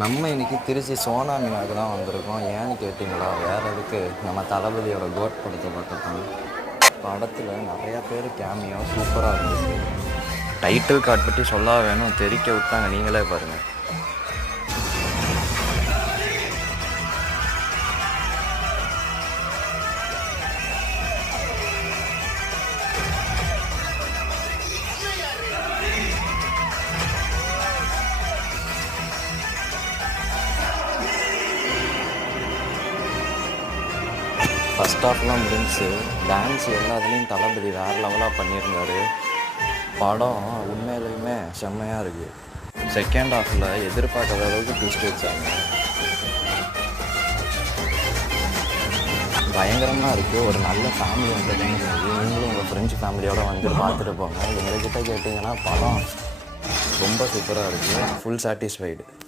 நம்ம இன்றைக்கி திருச்சி சோனா மீனாவுக்கு தான் வந்திருக்கோம். ஏன்னு கேட்டிங்களா, வேறு எதுக்கு, நம்ம தளபதியோட கோட் படத்தை பார்க்கத்தான். படத்தில் நிறையா பேர் கேமியோ சூப்பராக இருந்துச்சு. டைட்டில் கார்டு பற்றி சொல்ல வேணும், தெரிக்க விட்டாங்க, நீங்களே பாருங்கள். ஃபஸ்ட் ஹாஃப்லாம் முடிஞ்சு டான்ஸ் எல்லாத்துலேயும் தளபதி வேறு லெவலாக பண்ணியிருந்தார். படம் உண்மையிலையுமே செம்மையாக இருக்குது. செகண்ட் ஹாஃபில் எதிர்பார்க்காத அளவுக்கு ட்விஸ்ட் வச்சாங்க. பயங்கரமாக இருக்குது. ஒரு நல்ல ஃபேமிலி என்டர்டைன்மெண்ட். நீங்களும் உங்கள் ஃப்ரெண்ட்ஸ் ஃபேமிலியோடு வந்து பார்த்துட்டு போங்க. எங்கள்கிட்ட கேட்டிங்கன்னா படம் ரொம்ப சூப்பராக இருக்குது. Full satisfied.